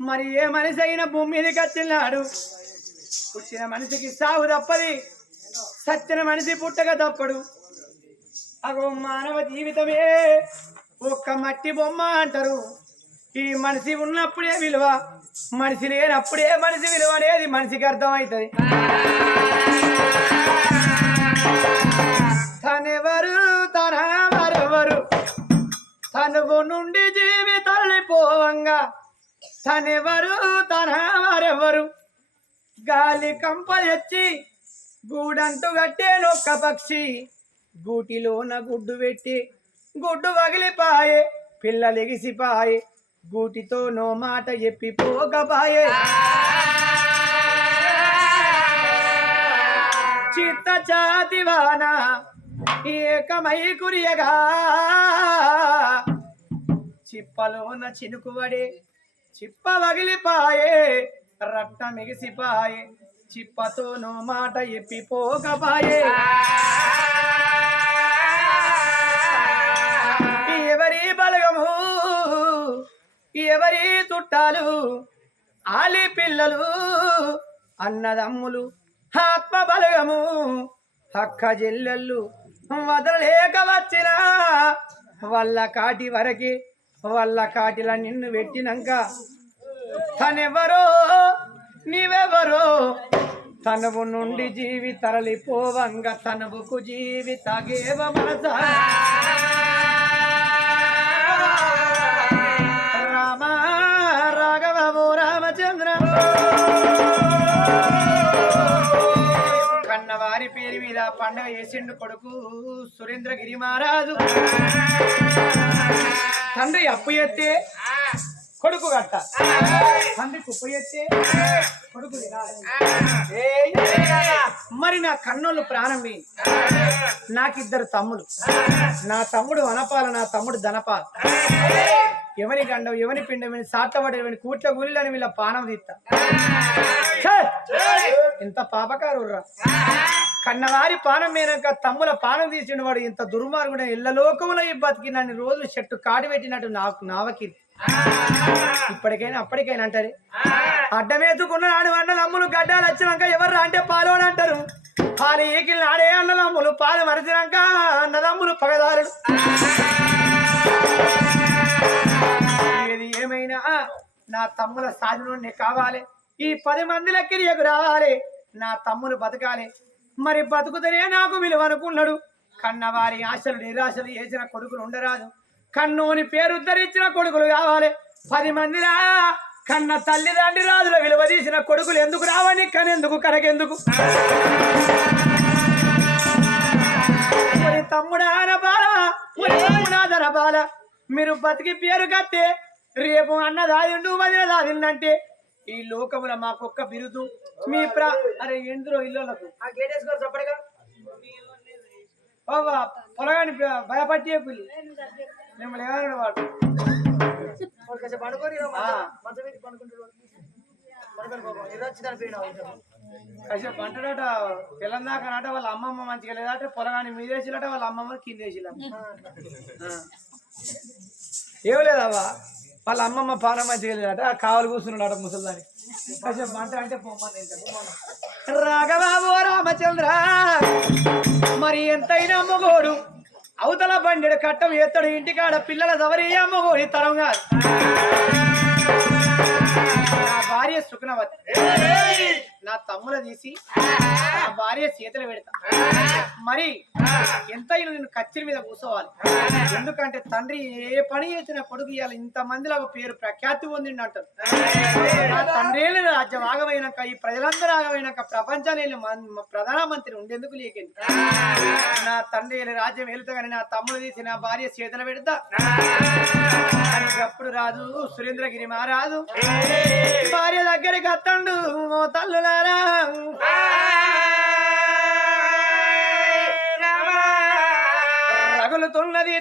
మరి ఏ మనిషి అయినా భూమి మీదకి వచ్చినాడు పుట్టిన మనిషికి సాగు తప్పది. సచ్చిన మనిషి పుట్టక తప్పడు. అగో మానవ జీవితమే ఒక్క మట్టి బొమ్మ అంటారు. ఈ మనిషి ఉన్నప్పుడే విలువ మనిషి లేనప్పుడే మనిషి విలువ అనేది మనిషికి అర్థమవుతుంది. తనెవరు తన మరెవరు? తనువు నుండి జీవితాన్ని పోవంగా తనెవరు? తన మరెవరు గాలి కంపలెచ్చి గూడంటూ కట్టే నొక్క పక్షి. గూటిలోన గుడ్డు పెట్టి గుడ్డు వగిలిపాయే పిల్లలు ఎగిసిపాయే గూటితో నో మాట చెప్పి పోగపాయే. చిత్త చాతివాన ఏకమై కురియగా. చిప్పలోన చినుకువడే చిప్ప వగిలిపాయే రక్త మిగిసిపాయే చిప్పతోనో మాట ఎప్పిపోకపాయే ఎవరి బలగము ఎవరి చుట్టాలు ఆలి పిల్లలు అన్నదమ్ములు ఆత్మ బలగము అక్క చెల్లెళ్ళు వదలలేక వచ్చిన వల్ల కాటి వరకి వల్ల కాటిలా నిన్ను పెట్టినాక తనెవరో నీవెవరో? తనువు నుండి జీవి తరలిపోవంగ తనవుకు జీవి తగేవ మనస? రామ రాఘవము రామచంద్ర. కన్నవారి పేరు మీద పండగ చేసిండు కొడుకు సురేంద్రగిరి మహారాజు. తండ్రి అప్పు ఎత్తే కొడుకు కట్ట. తండ్రి కుప్ప ఎత్తే కొడుకు మరి నా కన్నోళ్ళు ప్రాణం నాకిద్దరు తమ్ముడు నా తమ్ముడు వనపాల నా తమ్ముడు ధనపాల. ఎవని గండం ఎవని పిండమని ఎవరి సాటపడి కూట్ల గురిలని వీళ్ళ పానం తీస్తా. ఇంత పాపకారు కన్నవారి పానం మేనక తమ్ముల పానం తీసిన వాడు. ఇంత దుర్మార్గుడు ఇళ్ళలోకములో ఈ బతికి నన్ను రోజులు చెట్టు కాడి పెట్టినట్టు నాకు నావకి ఇప్పటికైనా అప్పటికైనా అంటారు. అడ్డమేతుకున్న నాడు అన్నదమ్ములు గడ్డాలు వచ్చినాక ఎవరు అంటే పాలోడు అంటారు. పాలు ఏకిల్ నాడే అన్నదమ్ములు పాలు మరిచినాక అన్నదమ్ములు పగదారుడు ఏది ఏమైనా నా తమ్ముల సాధన కావాలి. ఈ పది మంది లెక్కరి రావాలి నా తమ్ములు బతకాలి. మరి బతుకుతనే నాకు విలువ అనుకున్నాడు. కన్నవారి ఆశలు నిరాశలు చేసిన కొడుకులు ఉండరాదు. కన్నుని పేరు ఉద్ధరించిన కొడుకులు కావాలి. పది మందిరా కన్న తల్లిదండ్రి రాజుల విలువ తీసిన కొడుకులు ఎందుకు రావని కనెందుకు కనకెందుకు? మరి తమ్ముడాన బాల తమ్ముడాదన బాల మీరు బతికి పేరు కత్తే రేపు అన్న దాదిండు వదిన దాదిండంటే ఈ లోకముల మాకొక్క బిరుదు. మీ ప్రా అరే ఎందులో బాబా పొలగాని భయపట్టి పిల్లి. మిమ్మల్ని ఏమన్నా వాడు? కాసేపు అంటాడట పిల్లం దాకా నాట వాళ్ళ అమ్మమ్మ మంచిగా లేదట పొలగాని మీదేసిలట వాళ్ళ అమ్మమ్మ కిందేసిలట ఏం లేదవ్వా? వాళ్ళ అమ్మమ్మ పానమ్మ చేయలేదట లేదట కావాలి కూర్చున్నాడట ముసలిదాని. కాసేపు మంట అంటే పొమ్మని రాఘబాబు రామచంద్ర మరి ఎంతైనా మొగోడు. అవతల బండెడు కట్టం ఎత్తడు ఇంటికాడ పిల్లల దవరి అమ్మగోడి తరం కాదు. భార్య సుఖనవతి నా తమ్ముల తీసి నా భార్య చేతులు పెడతా. మరి ఎంత నేను కచ్చిరి మీద కూర్చోవాలి ఎందుకంటే తండ్రి ఏ పని చేసిన కొడుకు ఇవ్వాలి ఇంత మందిలో ఒక పేరు ప్రఖ్యాతి పొందిండు అంటారు నా తండ్రి రాజ్యం ఆగమైనాక ఈ ప్రజలందరూ ఆగమైనాక ప్రపంచాన్ని ప్రధానమంత్రి ఉండేందుకు లేకండి నా తండ్రి రాజ్యం వెళ్తా కానీ నా తమ్ముడు తీసి నా భార్య చేతులు పెడతా. కానీ అప్పుడు రాదు సురేంద్రగిరి మహారాజు భార్య దగ్గరికి అత్తండు ఓ తల్లులారా. రగులుతున్నది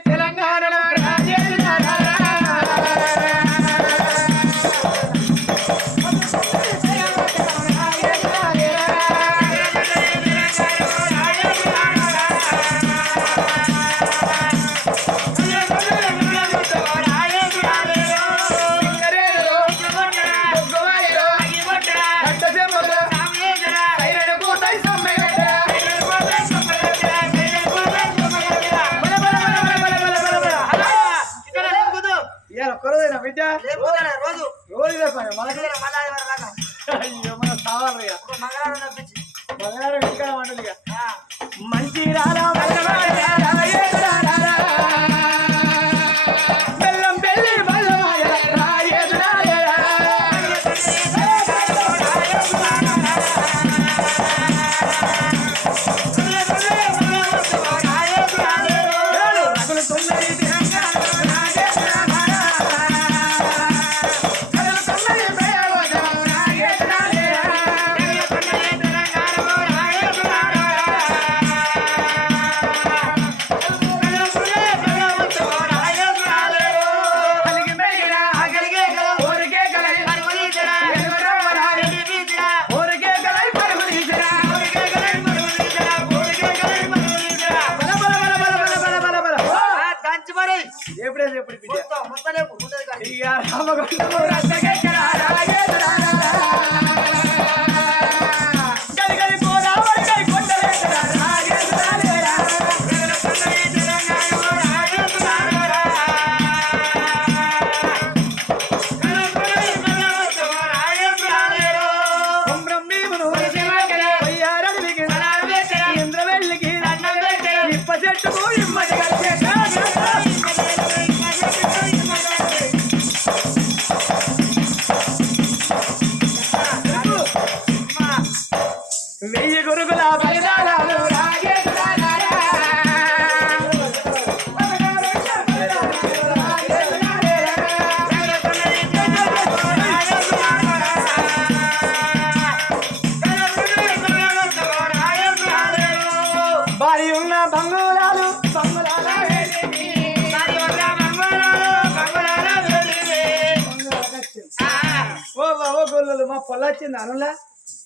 పొల్ల వచ్చింది అనులా?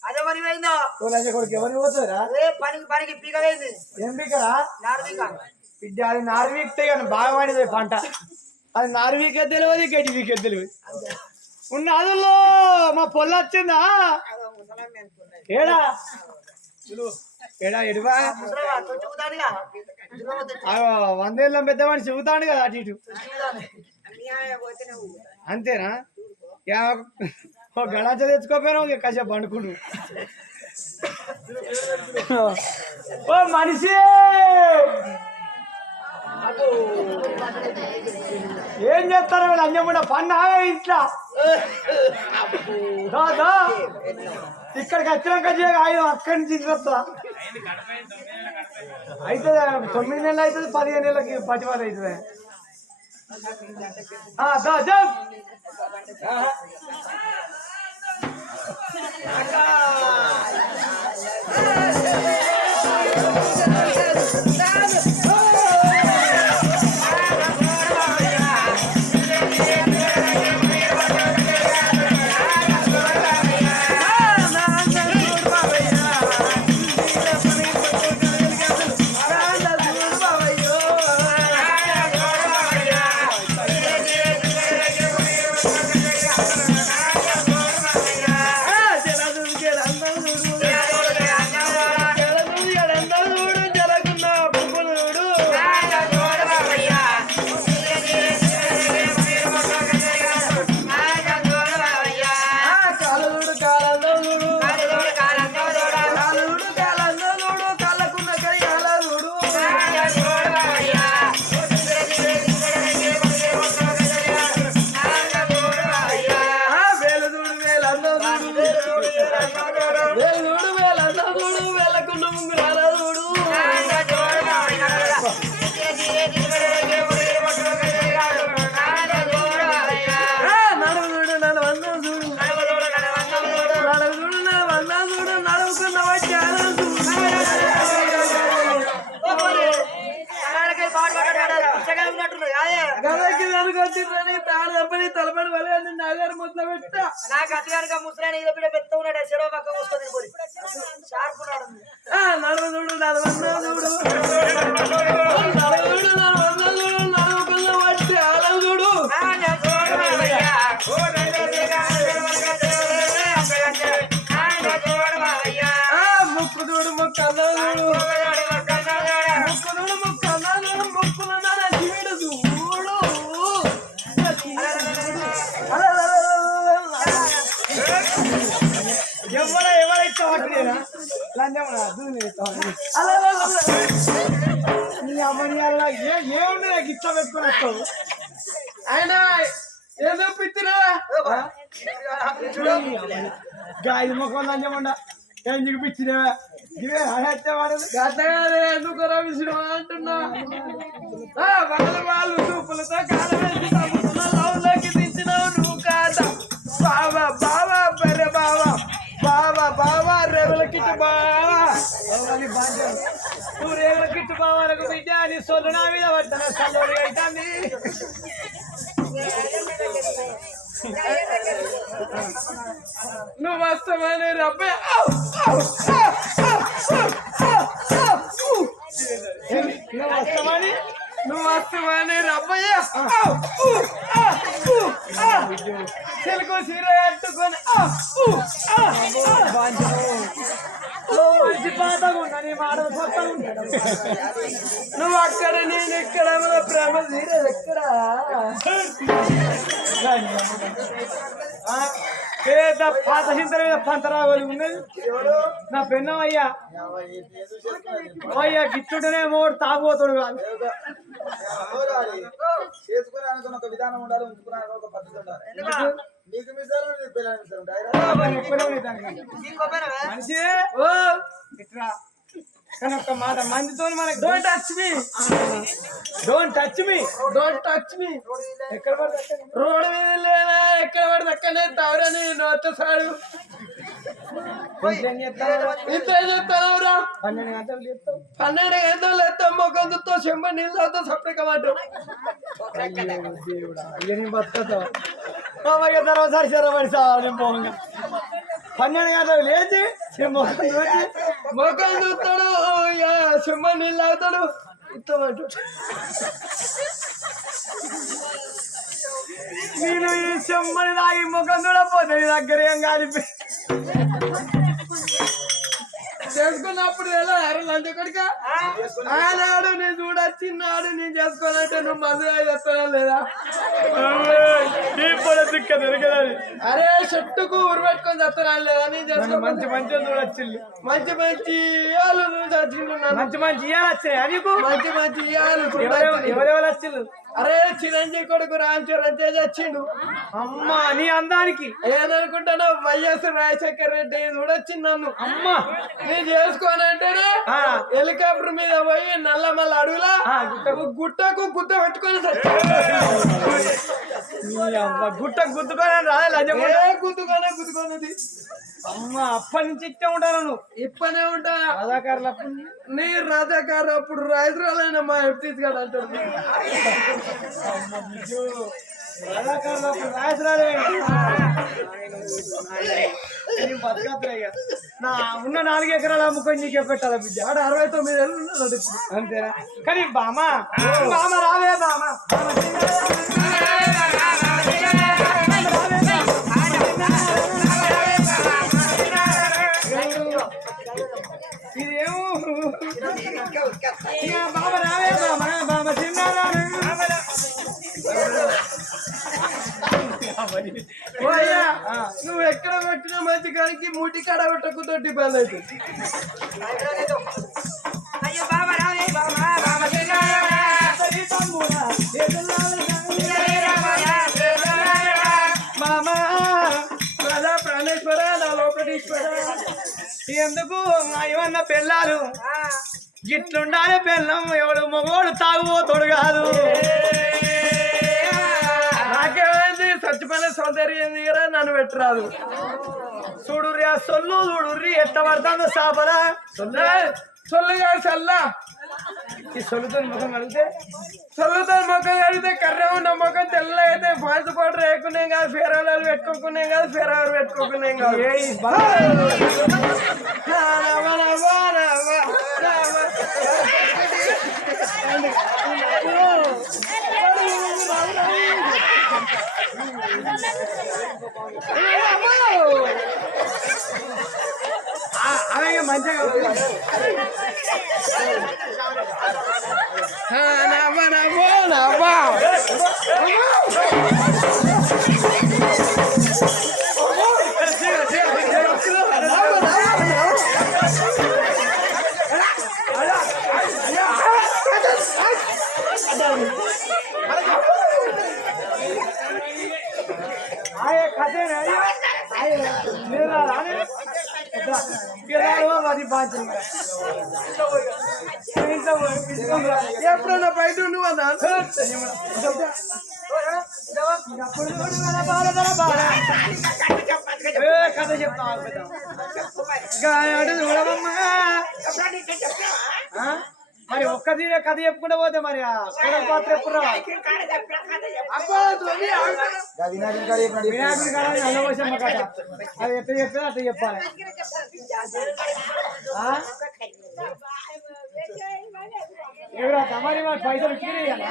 అదే మరి పోయిందో? కొడుకు ఎవరిని పోతుందిరా పనికి పనికి పీక పోయింది ఏం పీకరా? నారు పీక బిడ్డ అది నార్వీక్తే కానీ బాగా పడింది పంట. అది నార్వీకే తెలియదు గడ్డి వీకే తెలియదు. ఉన్న అదుల్లో మా పొల్ల వచ్చిందా? ఏడా? ఏడా ఎడువా వందేళ్ళ పెద్ద మనిషి చెబుతాడు కదా అటు ఇటు. అంతేనా? ఓ గణాచ తెచ్చుకోపోయినా ఇక కాసేపు పండుకుంటు ఓ మనిషి! ఏం చేస్తారు వీళ్ళు? అంజమ్ముడ పన్నా ఇంట్లో? దా, ఇక్కడికి వచ్చినాక చేయ ఆయన అక్కడి నుంచి తీసుకొస్తా అయితే తొమ్మిది నెలలు అవుతుంది పదిహేను నెలలకి పటివారు అవుతుంది ఆ, దా, Thank you. నాకు అతి కనుక ముసరాని పెద్ద ఉన్నాడు చెరవ పక్క మూసుకొని షార్ప్ ఉన్నాడు నలుగురు చూడు నలుగురు చూడు. నీ అమ్మని అలా ఏ పెట్టుకుని వస్తావు ఆయన ఏదో పిచ్చిరా గాలి ముఖం లంచమండ ఎందుకు పిచ్చినవా ఇవే అడైతే వాడదు గతగానే ఎందుకు రవిసిన అంటున్నా వాళ్ళు చూపులతో కాలవేసి తమ్ముతున్న లవ్లోకి దించినావు నువ్వు కాద బావా బావా బెర్రె బావా బావా బావా రేవుల కిట్టు బావా. నువ్వు రేవుల కిట్టు బావా నాకు బిడ్డ నీ సొల్లు నా మీద పడ్డా సల్లోడి అవుతుంది నువ్వు వస్తామని రబ్బే. నువ్వు వస్తామని నువ్వు వస్తామని రబ్బయ్య. పాత చింతల మీద పంతరాగోలు ఉన్నది నా పెన్నం అయ్యా. మోడు తాగుపోతాడు కాదు. చేసుకుని అనుకున్న ఒక విధానం ఉండాలి ఒక పద్ధతి ఉండాలి. నీకు మిసాలు నీకు పిల్లలు మిసాలు ఉంటాయి ఎప్పుడో నీదానికి. మనిషి ఓ ఇట్రా. కానీ మాట మందితో మనకి don't touch me don't touch me don't touch me ఎక్కడ పడితే. రోడ్డు మీద లేదా ఎక్కడ పడితే అక్కడనే తవరని? ఇంత చెప్తావురా పన్నెండు గంటలు చేస్తావు? పన్నెండు గంటలు ఎత్తాం మొకందుతో చెంబ నీళ్ళు అవుతాం సపరేట్గా మాట దేవుడా మామయ్య తర్వాత సరిసర పడిసావు నేను పోగా. పన్నెండు గంటలు లేచి నేను మొత్తం చూసి మొఖం చూస్తాడు సుమ్మ నీళ్ళు అవుతాడు ఇస్తామంటు నేను ఈ చెమ్మని తాగి ముఖం చూడపోతే నీ దగ్గర ఏం కాలిపోయి చేసుకున్నప్పుడు ఎలా లంచ కొడుక? ఆనాడు నేను చూడొచ్చిన్నాడు నేను చేసుకోవాలంటే నువ్వు మందు చేస్తానా లేదా? ఇప్పుడు దిక్క దొరకదని అరే చెట్టుకు ఊరు పెట్టుకొని చేస్తానా లేదా? నేను చేసుకో మంచి మంచి చూడొచ్చిల్లు మంచి మంచి ఇయ్యాలు నువ్వు చచ్చిండు మంచి మంచి ఇయ్యాలు వచ్చాయి నీకు? మంచి మంచి ఇయ్యాలు. ఎవరెవ- ఎవరెవరు వచ్చిల్లు అరే చిరంజీవి కొడుకు రామ్ చరణ్ తేజ్ వచ్చిండు అమ్మా నీ అందానికి. ఏదనుకుంటానో వైఎస్ రాజశేఖర రెడ్డి చూడొచ్చింది నన్ను. అమ్మా. నేను చేసుకోనంటేనే. హెలికాప్టర్ మీద పోయి నల్ల మల్ల అడుగులా గుట్టకు. గుట్టకు గుట్ట పెట్టుకొని చచ్చాను. నీ అమ్మ గుట్ట గుద్దుకొని ఏ గుద్దుకోనే గుద్దుకోనది. అమ్మ అప్పటి నుంచి ఇట్టే ఉంటాను నువ్వు? ఇప్పనే ఉంటా. అప్పుడు నీ రథకారు అప్పుడు మా ఎఫ్టీస్ గారు అంటాడు. కళాకారులు అప్పుడు రాయసరాలే నా ఉన్న నాలుగు ఎకరాలు అమ్ముకొని నీకే పెట్టాలా బిడ్డ? ఆడ అరవై తొమ్మిది ఏళ్ళు. అంతేనా? కానీ బామ బామ రావే బామ ఇక బామ రావే బామ బామ చిన్నదాను ఓ నువ్వు ఎక్కడ పెట్టిన మంచి కాడికి ముట్టి కాడ పెట్టకు తోటి బంద్ అవుతుంది అయ్యో బాబా రావే బాబా బాబా మామా రాధా ప్రాణేశ్వర నా లోపటేశ్వర ఎందుకు ఇవన్న పిల్లలు గిట్లుండాలి బెల్లం ఎవడు మగోడు తాగుపోతాడు కాదు. నాకేమైంది? సత్యపల్లి సౌందర్యం దగ్గర నన్ను పెట్టరాదు. చూడుర్రి ఆ సొల్లు చూడుర్రి ఎట్ట పడుతుందో సాపలా సొల్లుగా చల్ల ఈ సొల్లుతో ముఖం కలిగితే చల్లుతో మొక్కం కడిగితే కర్ర ఉన్న మొక్కం తెల్ల అయితే ఫాల్స్ పౌడర్ వేయకునే కాదు ఫేరాలు పెట్టుకోకునే కాదు ఫేరాలు పెట్టుకోకునే కాదు. అలాగే మంచిగా నవ్వ రామ, రామ. ఎప్పుడన్నా బయట నువ్వు అన్నా? కథ చెప్తా గాయాడు చూడవమ్మా. మరి ఒక్క తీరే కథ చెప్పుకుంటూ పోతే మరి పాత్ర ఎప్పుడు వినాయకుడి కాడ నల్లవశమ్మ కథ. అది ఎట్లా అట్లా చెప్పాలి. ఆ? ఎవరా తమరి వాడి పైసలు ఇచ్చినాయి కదా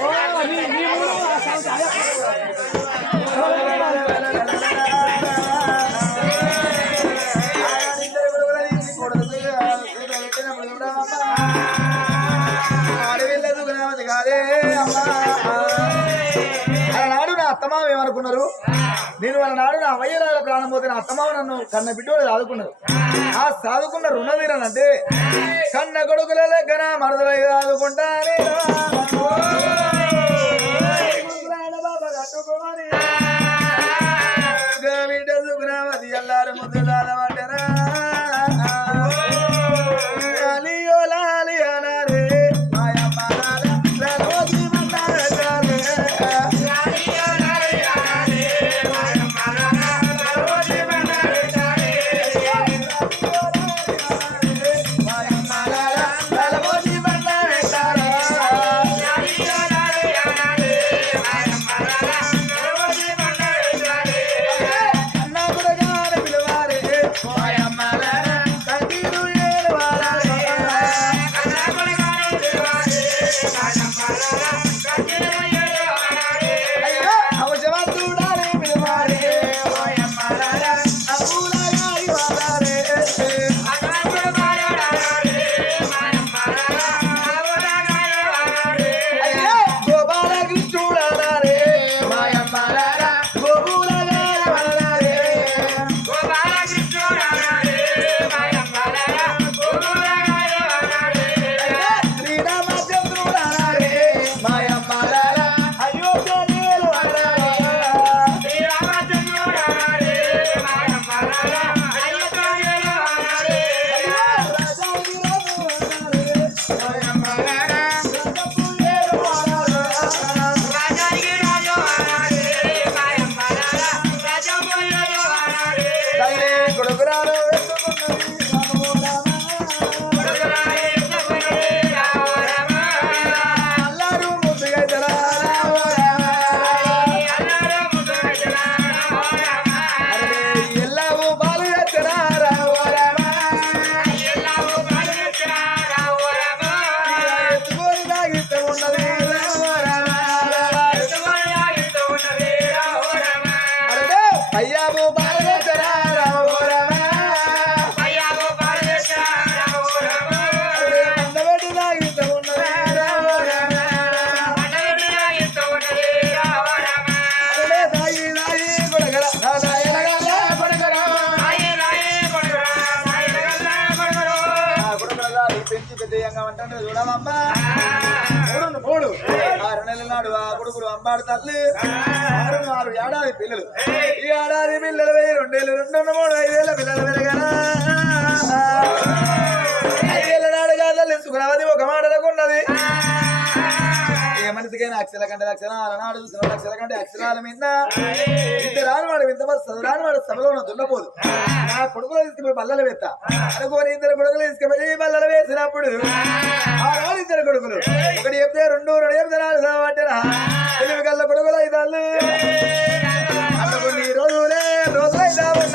ఓ నీ నీ ఆ అత్తమావ ఏమనుకున్నారు? నేను వాళ్ళ నాడు నా అమ్మయ్యల ప్రాణం పోతే నా అత్తమావ నన్ను కన్న బిడ్డోడు చదువుకున్నారు ఆ చదువుకున్న రుణ తీరనంటే కన్న కొడుకుల లెక్కన మరదలై చదువుకుంటా అయ్యా బాబా అమ్మాడు తల్లి. ఆరు ఏడాది పిల్లలు. ఈ ఏడాది పిల్లలు వెయ్యి రెండేళ్ళు రెండు మూడు ఐదేళ్ళ పిల్లలు పెరగనా మనిషికైనా కంటే అక్షరం నాడు చూసిన కంటే అక్షరాల మీద. ఇంత రానివాడు ఇంత చదువురాని సభలో ఉన్న దున్నపోదు. నా కొడుకులు తీసుకుపోయి బల్లలు వేస్త. అనుకోని ఇద్దరు కొడుకులు తీసుకుపోయి బల్లలు వేసినప్పుడు ఆ రాడు ఇద్దరు కొడుకులు ఒకటి చెప్తే రెండు రెండు చెప్తే నాలుగు చదవబట్టినా తెలివి కళ్ళ కొడుకులు ఐదాళ్ళు రోజులే రోజులైతా ఉన్నా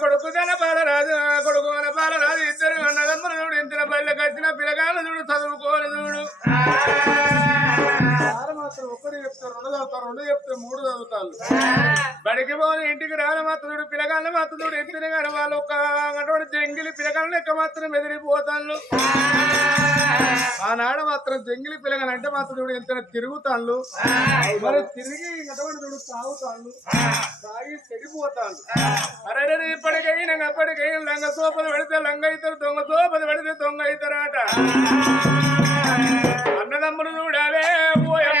కొడుకు తన పాలరాజు ఆ కొడుకు మన పాలరాజు ఇద్దరు అన్నదమ్ములు చూడు ఇంత బయలు కట్టిన పిల్లగాళ్ళు చూడు చదువుకోని చూడు. ఆరమ మాత్రం ఒకటి చెప్తే రెండు చదువుతారు రెండు చెప్తే మూడు చదువుతారు బడికి పోని ఇంటికి రాని మాత్రం పిల్లగాళ్ళని మాత్రం ఎత్తిన కానీ వాళ్ళు ఒక అటువంటి జంగిలి పిల్లగాళ్ళని ఎక్క మాత్రం ఎదిరిపోతాళ్ళు. ఆనాడ మాత్రం జంగిలి పిల్లగాని అంటే మాత్రం చూడు ఎంత తిరుగుతాళ్ళు. మరి తిరిగి అటువంటి చూడు తాగుతాళ్ళు. తాగి చెడిపోతాళ్ళు. అరే రే, ఇప్పటికైనా అప్పటికైనా లంగ సోపలు పెడితే లంగ అవుతారు దొంగ సోపలు పెడితే దొంగ అవుతారట అన్నదమ్ములు చూడాలే పోయా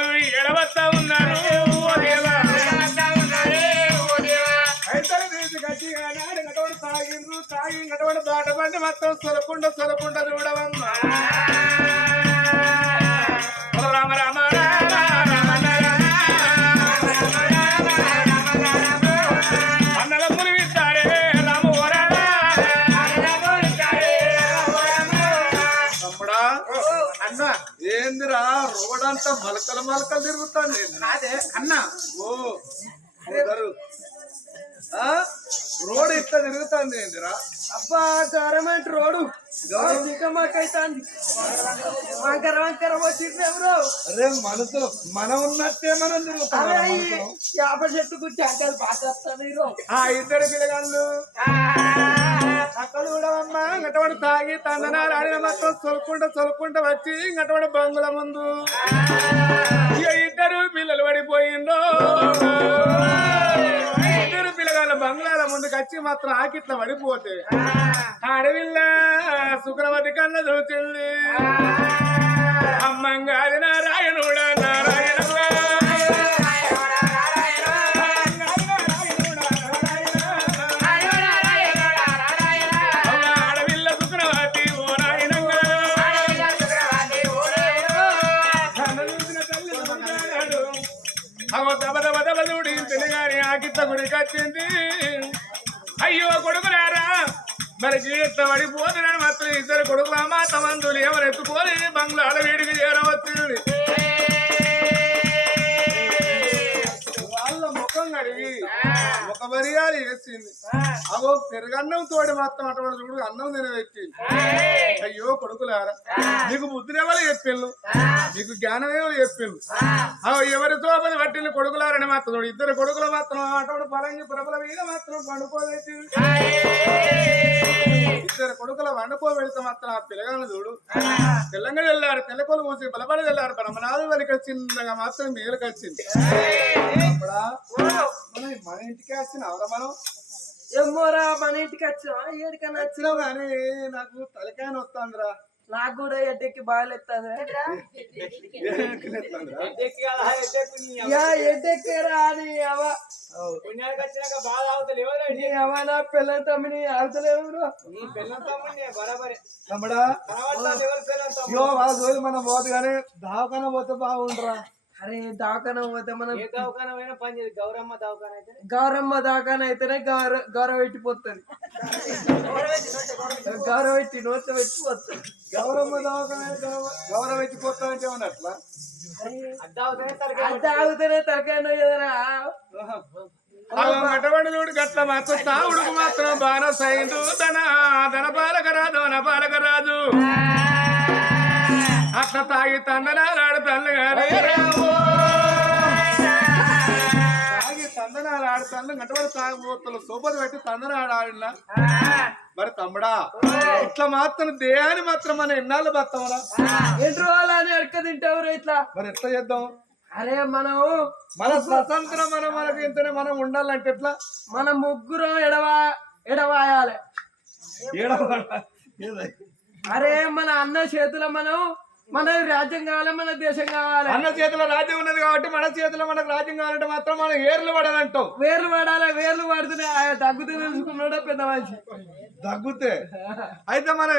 వాళ్ళు ఎడవస్తా ఉన్నారు దాటబండి మొత్తం సొరకుండ సొరకుండ చూడవమ్మా రామ రామ. అంతా మలకలు మలకలు తిరుగుతాను అదే అన్న. ఓ? రోడ్ ఇట్లా తిరుగుతాంది ఏందిరా? అబ్బా గవర్నమెంట్ రోడ్డు. చిక్కమ్మకైతాంది వంకర వంకర వచ్చింది ఎవరు అరే మనసు మనం ఉన్నట్టే మనం తిరుగుతాం యాప చెట్టుకు పాటేస్తాను ఈరోజు ఆ ఇద్దరు పిల్లగాళ్ళు. అక్కలు కూడా అమ్మ తాగి తందనాలు ఆడిన మొత్తం సొలుకుంట సొలుకుంట వచ్చి ఇంకటవాడు బంగుల ముందు. ఇద్దరు పిల్లలు పడిపోయిందో ఇద్దరు పిల్లగాళ్ళ బంగ్లాల ముందుకు వచ్చి మాత్రం ఆకిట్ల పడిపోతే అడవిల్ల సుగ్రవతి కళ్ళ చూచింది. అమ్మంగారి పిల్లగాని ఆకిత్త గుడికి అయ్యో కొడుకులారా మరి జీవితం పడిపోతున్నాడు మాత్రం ఇద్దరు కొడుకుల మాత మందులు ఎవరు ఎత్తుకోని బంగ్లాల వేడికి చేరవచ్చింది ముఖ మర్యాద వేసింది. అవో పెరుగన్నం తోడి మాత్రం అటువంటి చూడు అన్నం తినబెట్టింది అయ్యో కొడుకులారా నీకు బుద్ధినేవాళ్ళు చెప్పిండు. నీకు జ్ఞానమేవాళ్ళు చెప్పిండు? అవో ఎవరితో పని పట్టింది కొడుకులారని మాత్రం చూడు. ఇద్దరు కొడుకులు మాత్రం అటువంటి పరంగి ప్రభుల మీద మాత్రం పండుకోబెట్టి ఇద్దరు కొడుకుల వండుకోబెడితే మాత్రం ఆ పిల్లగాలను చూడు. తెల్లంగా వెళ్ళారు తెల్లకొలు కూసి బలపడి వెళ్ళారు బ్రహ్మనాథు వెనక చిన్నగా మాత్రం మేలుకి వచ్చింది మనం మన ఇంటికి వచ్చిన అవరా మనం. ఏమోరా మన ఇంటికి వచ్చా ఏడికన్నా వచ్చి వచ్చినావు కానీ నాకు తలకాయన వస్తుందిరా నాకు కూడా ఎడ్డెక్కి బాగాలేస్తుంది ఎడ్డెక్కేరా అని అవ. నీ తమ్మిని పిల్లం తమ్ముడిని బరాబరే తమ్ముడా మనం పోదు కానీ దావకాన పోతే బాగుండరా. అరే దాకాన పోతే మనం దవాఖాన పోయినా పని చేయదు గౌరమ్మ దవాఖాన అయితే గౌరమ్మ దాకాన అయితేనే గౌరవ గౌరవ పెట్టిపోతుంది గౌరవ పెట్టి నోట పెట్టిపోతుంది గౌరమ్మ దవాఖాన గౌరవ ఎత్తిపోతానంటే అట్లా? అద్దావుతానే తలకి అది తాగుతూనే తలకాయ నొయ్యదరా అటువంటి చూడు గట్ల మాత్రం తావుడుకు మాత్రం బాగా సైందు ధన ధన పాలక రాదు ధన పాలక రాజు అట్లా తాగి తల్లి తాగి ఆడుతాను గంటవాడు తాగుబోతులు సూపర్ పెట్టి తందనాడు ఆడినా. మరి తమ్ముడా ఇట్లా మాత్రం దేహాన్ని మాత్రం మన ఎన్నాళ్ళు బతామరా ఎన్ని అని అడక తింటావు ఇట్లా? మరి ఎట్లా చేద్దాం? అరే మనం మన స్వతంత్రం మనం మనకి ఇంతనే మనం ఉండాలంటే ఎట్లా? మన ముగ్గురం ఎడవా ఎడవాయాలి. అరే మన అన్న చేతిలో మనం మన రాజ్యం కావాలి మన దేశం కావాలి? అన్న చేతిలో రాజ్యం ఉన్నది కాబట్టి మన చేతిలో మనకు రాజ్యం కావాలంటే మాత్రం మనం ఏర్లు పడాలంటావు వేర్లు పడాలి వేర్లు పడుతున్నాయి తగ్గుతూ తెలుసుకున్నాడో పెద్ద మనిషి దగ్గుతే అయితే మనం